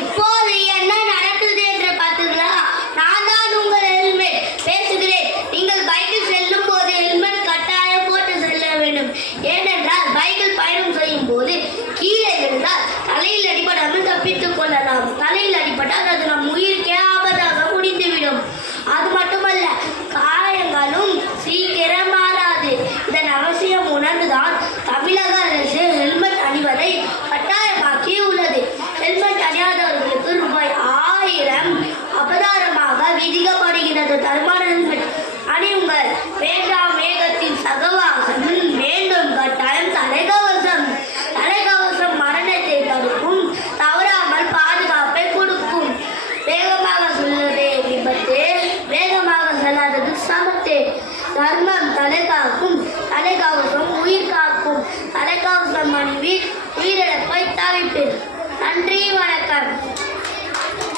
இப்போது என்ன நடக்குது என்று பார்த்தீங்களா? நான் தான் உங்கள் ஹெல்மெட் பேசுகிறேன். நீங்கள் பைக்கில் செல்லும் போது ஹெல்மெட் கட்டாயம் போட்டு செல்ல வேண்டும். ஏனென்றால் பைக்கில் பயணம் செய்யும் போது கீழே விழுந்தால் தலையில் அடிபடாமல் தப்பித்துக் கொள்ளலாம். தலையில் அடிபட்டால் அது நம் உயிருக்கே ஆபத்தாக முடிந்துவிடும். அது மட்டுமல்ல, காயங்களும் சீக்கிரம் மாறாது. இதன் அவசியம் உணர்ந்துதான் தமிழக அரசு ஹெல்மெட் அணிவதை கட்டாயமாக்கி உள்ளது. ஹெல்மெட் அணியாதவர்களுக்கு ரூபாய் 1000 அபராதமாக விதிக்கப்படுகிறது. தரமான ஹெல்மெட் அணியுங்கள். வேண்டாம் வேகத்தின் சகவாசம் வேண்டும். கட்டாயம் தலைக்கவசம். தலைக்கவசம் மரணத்தை தடுக்கும், தவறாமல் பாதுகாப்பை கொடுக்கும். வேகமாக செல்வதே விபத்து, வேகமாக செல்லாதது சமத்து. தர்மம் தலை காக்கும், தலைக்கவசம் உயிர் காக்கும். தலைக்கவசம் அணிவி உயிரிழப்பை தவிர்ப்பேன். நன்றி, வணக்கம்.